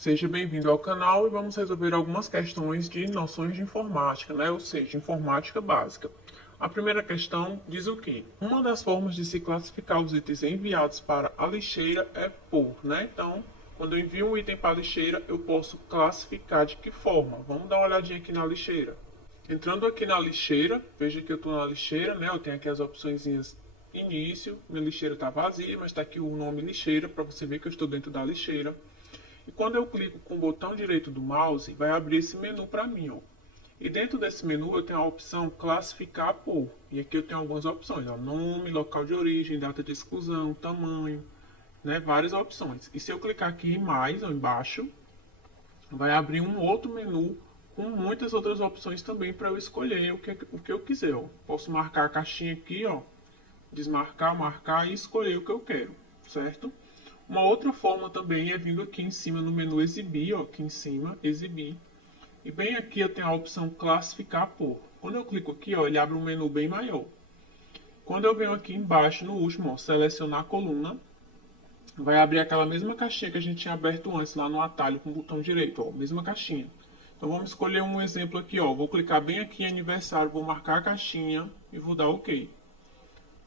Seja bem-vindo ao canal e vamos resolver algumas questões de noções de informática, né? Ou seja, informática básica. A primeira questão diz o quê? Uma das formas de se classificar os itens enviados para a lixeira é por, né? Então, quando eu envio um item para a lixeira, eu posso classificar de que forma? Vamos dar uma olhadinha aqui na lixeira. Entrando aqui na lixeira, veja que eu estou na lixeira, né? Eu tenho aqui as opções início, minha lixeira está vazia, mas está aqui o nome lixeira para você ver que eu estou dentro da lixeira. E quando eu clico com o botão direito do mouse, vai abrir esse menu para mim, ó. E dentro desse menu eu tenho a opção classificar por. E aqui eu tenho algumas opções, ó, nome, local de origem, data de exclusão, tamanho, né, várias opções. E se eu clicar aqui em mais, ó, embaixo, vai abrir um outro menu com muitas outras opções também para eu escolher o que eu quiser, ó. Posso marcar a caixinha aqui, ó, desmarcar, marcar e escolher o que eu quero, certo? Uma outra forma também é vindo aqui em cima no menu exibir, ó, aqui em cima, exibir. E bem aqui eu tenho a opção classificar por. Quando eu clico aqui, ó, ele abre um menu bem maior. Quando eu venho aqui embaixo, no último, ó, selecionar a coluna, vai abrir aquela mesma caixinha que a gente tinha aberto antes lá no atalho com o botão direito, ó, mesma caixinha. Então vamos escolher um exemplo aqui, ó. Vou clicar bem aqui em aniversário, vou marcar a caixinha e vou dar OK.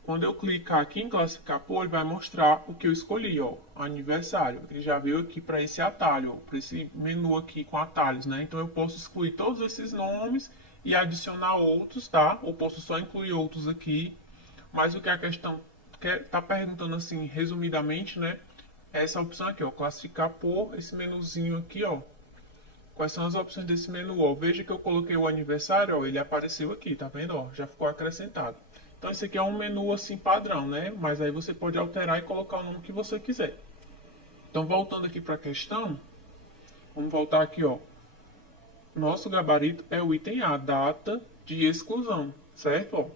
Quando eu clicar aqui em classificar por, ele vai mostrar o que eu escolhi, ó, aniversário. Ele já veio aqui para esse atalho, para esse menu aqui com atalhos, né? Então eu posso excluir todos esses nomes e adicionar outros, tá? Ou posso só incluir outros aqui. Mas o que a questão está perguntando assim, resumidamente, né? É essa opção aqui, ó, classificar por, esse menuzinho aqui, ó. Quais são as opções desse menu, ó? Veja que eu coloquei o aniversário, ó, ele apareceu aqui, tá vendo, ó? Já ficou acrescentado. Então esse aqui é um menu assim padrão, né? Mas aí você pode alterar e colocar o nome que você quiser. Então voltando aqui para a questão, vamos voltar aqui, ó. Nosso gabarito é o item A, data de exclusão, certo? Ó.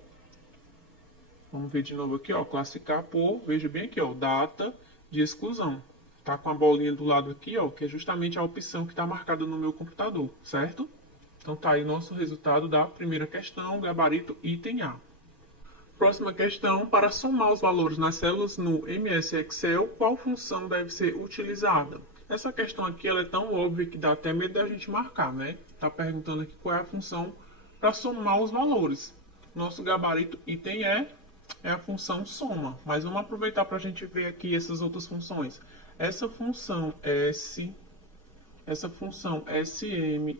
Vamos ver de novo aqui, ó, classificar por, veja bem aqui, ó, data de exclusão. Tá com a bolinha do lado aqui, ó, que é justamente a opção que está marcada no meu computador, certo? Então tá aí nosso resultado da primeira questão, gabarito item A. Próxima questão, para somar os valores nas células no MS Excel, qual função deve ser utilizada? Essa questão aqui ela é tão óbvia que dá até medo da gente marcar, né? Está perguntando aqui qual é a função para somar os valores. Nosso gabarito item E é a função soma, mas vamos aproveitar para a gente ver aqui essas outras funções. Essa função SM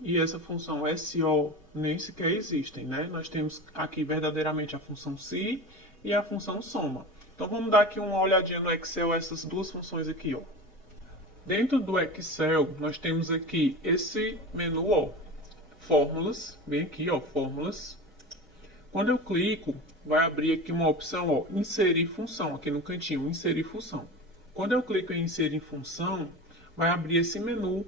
e essa função SO nem sequer existem, né? Nós temos aqui verdadeiramente a função SI e a função soma. Então vamos dar aqui uma olhadinha no Excel essas duas funções aqui, ó. Dentro do Excel nós temos aqui esse menu, ó, fórmulas, bem aqui, ó, fórmulas. Quando eu clico, vai abrir aqui uma opção, ó, inserir função, aqui no cantinho, inserir função. Quando eu clico em inserir função, vai abrir esse menu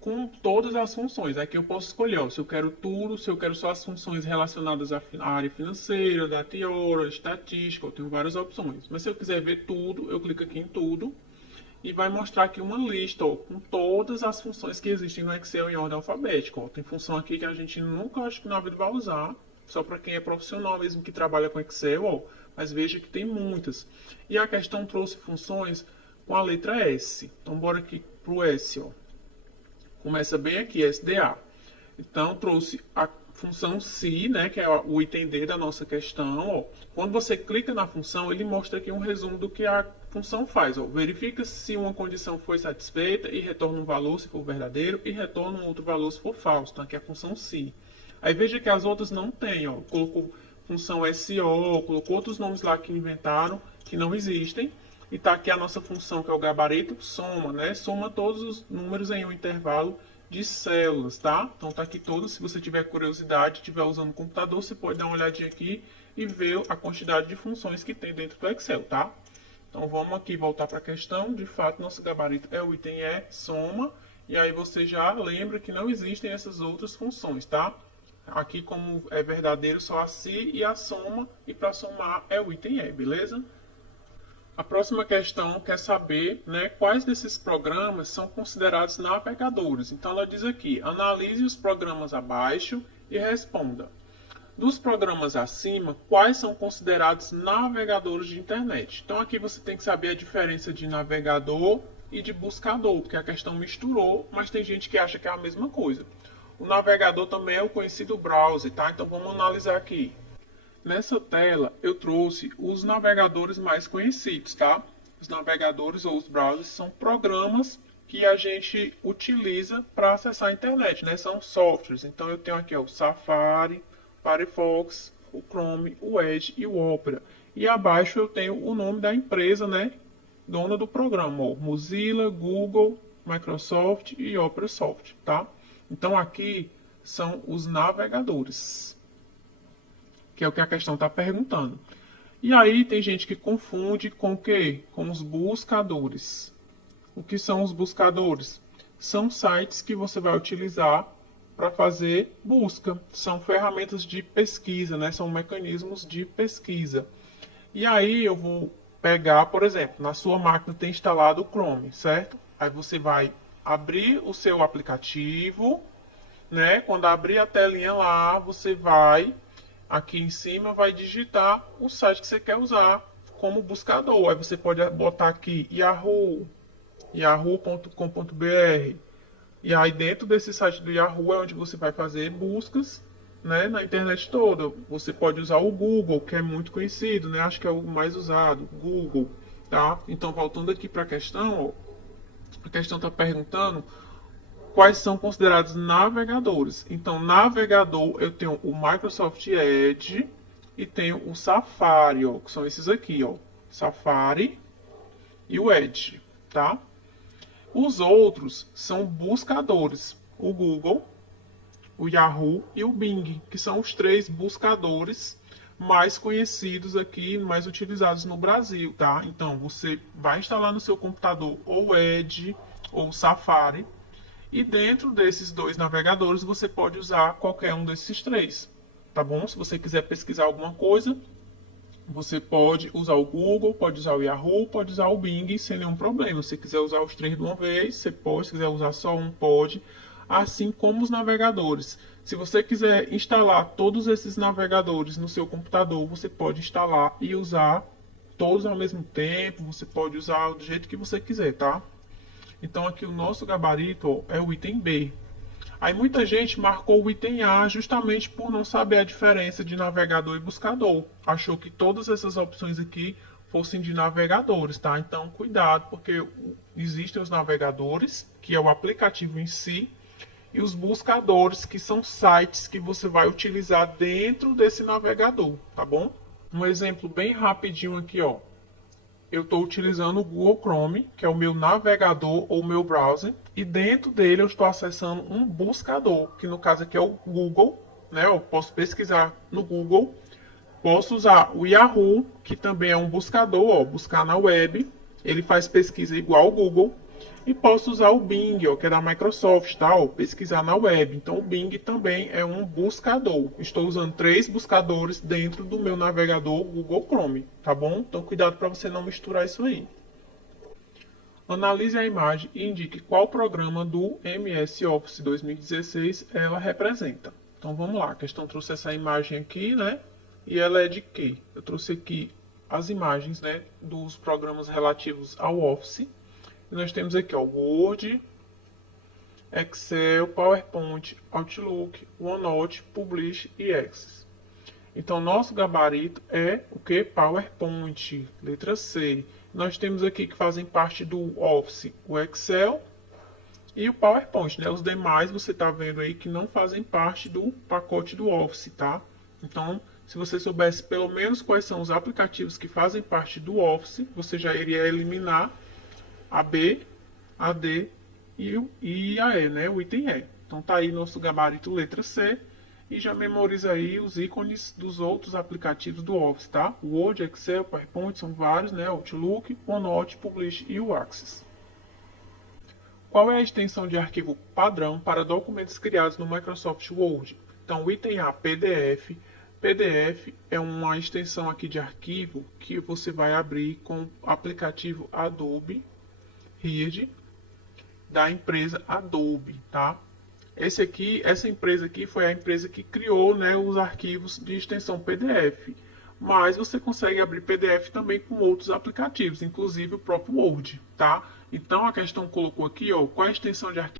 com todas as funções. Aqui eu posso escolher, ó, se eu quero tudo, se eu quero só as funções relacionadas à área financeira, data e hora, estatística, eu tenho várias opções. Mas se eu quiser ver tudo, eu clico aqui em tudo e vai mostrar aqui uma lista, ó, com todas as funções que existem no Excel em ordem alfabética. Ó. Tem função aqui que a gente nunca, acho que na vida vai usar, só para quem é profissional mesmo que trabalha com Excel, ó, mas veja que tem muitas. E a questão trouxe funções com a letra S. Então bora aqui para o S, ó. Começa bem aqui, SDA. Então, trouxe a função SI, né, que é o item D da nossa questão. Ó. Quando você clica na função, ele mostra aqui um resumo do que a função faz. Ó. Verifica se uma condição foi satisfeita e retorna um valor se for verdadeiro e retorna um outro valor se for falso. Então, aqui é a função SI. Aí veja que as outras não tem. Ó. Colocou função SO, colocou outros nomes lá que inventaram, que não existem. E está aqui a nossa função, que é o gabarito, soma, né? Soma todos os números em um intervalo de células, tá? Então está aqui todos. Se você tiver curiosidade, estiver usando o computador, você pode dar uma olhadinha aqui e ver a quantidade de funções que tem dentro do Excel, tá? Então vamos aqui voltar para a questão. De fato, nosso gabarito é o item E, soma. E aí você já lembra que não existem essas outras funções, tá? Aqui, como é verdadeiro, só a SI e a soma. E para somar é o item E, beleza? A próxima questão quer saber, né, quais desses programas são considerados navegadores. Então ela diz aqui, analise os programas abaixo e responda. Dos programas acima, quais são considerados navegadores de internet? Então aqui você tem que saber a diferença de navegador e de buscador, porque a questão misturou, mas tem gente que acha que é a mesma coisa. O navegador também é o conhecido browser, tá? Então vamos analisar aqui. Nessa tela eu trouxe os navegadores mais conhecidos, tá? Os navegadores ou os browsers são programas que a gente utiliza para acessar a internet, né? São softwares. Então eu tenho aqui ó, o Safari, Firefox, o Chrome, o Edge e o Opera. E abaixo eu tenho o nome da empresa, né? Dona do programa, ó, Mozilla, Google, Microsoft e Opera Soft, tá? Então aqui são os navegadores, que é o que a questão está perguntando. E aí tem gente que confunde com o quê? Com os buscadores. O que são os buscadores? São sites que você vai utilizar para fazer busca. São ferramentas de pesquisa, né? São mecanismos de pesquisa. E aí eu vou pegar, por exemplo, na sua máquina tem instalado o Chrome, certo? Aí você vai abrir o seu aplicativo, né? Quando abrir a telinha lá, você vai aqui em cima vai digitar o site que você quer usar como buscador. Aí você pode botar aqui Yahoo, yahoo.com.br. E aí dentro desse site do Yahoo é onde você vai fazer buscas, né, na internet toda. Você pode usar o Google, que é muito conhecido, né? Acho que é o mais usado, Google, tá? Então voltando aqui para a questão, ó, a questão está perguntando quais são considerados navegadores. Então, navegador, eu tenho o Microsoft Edge e tenho o Safari, ó, que são esses aqui, ó, Safari e o Edge, tá? Os outros são buscadores, o Google, o Yahoo e o Bing, que são os três buscadores mais conhecidos aqui, mais utilizados no Brasil, tá? Então, você vai instalar no seu computador ou o Edge ou o Safari, e dentro desses dois navegadores você pode usar qualquer um desses três, tá bom? Se você quiser pesquisar alguma coisa, você pode usar o Google, pode usar o Yahoo, pode usar o Bing sem nenhum problema. Se quiser usar os três de uma vez, você pode. Se quiser usar só um, pode. Assim como os navegadores. Se você quiser instalar todos esses navegadores no seu computador, você pode instalar e usar todos ao mesmo tempo. Você pode usar do jeito que você quiser, tá? Então aqui o nosso gabarito ó, é o item B. Aí muita gente marcou o item A justamente por não saber a diferença de navegador e buscador. Achou que todas essas opções aqui fossem de navegadores, tá? Então cuidado, porque existem os navegadores, que é o aplicativo em si, e os buscadores, que são sites que você vai utilizar dentro desse navegador, tá bom? Um exemplo bem rapidinho aqui, ó. Eu estou utilizando o Google Chrome, que é o meu navegador ou meu browser, e dentro dele eu estou acessando um buscador, que no caso aqui é o Google, né? Eu posso pesquisar no Google, posso usar o Yahoo, que também é um buscador, ó, buscar na web, ele faz pesquisa igual ao Google, e posso usar o Bing, ó, que é da Microsoft, tá? Ó, pesquisar na web. Então o Bing também é um buscador. Estou usando três buscadores dentro do meu navegador Google Chrome, tá bom? Então cuidado para você não misturar isso aí. Analise a imagem e indique qual programa do MS Office 2016 ela representa. Então vamos lá, a questão trouxe essa imagem aqui, né? E ela é de quê? Eu trouxe aqui as imagens, né, dos programas relativos ao Office. Nós temos aqui ó, Word, Excel, PowerPoint, Outlook, OneNote, Publish e Access. Então, nosso gabarito é o que? PowerPoint, letra C. Nós temos aqui que fazem parte do Office, o Excel e o PowerPoint, né? Os demais você está vendo aí que não fazem parte do pacote do Office, tá? Então, se você soubesse pelo menos quais são os aplicativos que fazem parte do Office, você já iria eliminar a B, a D e a E, né? O item E. Então tá aí nosso gabarito letra C e já memoriza aí os ícones dos outros aplicativos do Office, tá? O Word, Excel, PowerPoint são vários, né? Outlook, OneNote, Publish e o Access. Qual é a extensão de arquivo padrão para documentos criados no Microsoft Word? Então, o item A, PDF. PDF é uma extensão aqui de arquivo que você vai abrir com o aplicativo Adobe Reader da empresa Adobe, tá? Essa empresa aqui foi a empresa que criou, né, os arquivos de extensão PDF. Mas você consegue abrir PDF também com outros aplicativos, inclusive o próprio Word, tá? Então a questão colocou aqui, ó, qual é a extensão de arquivo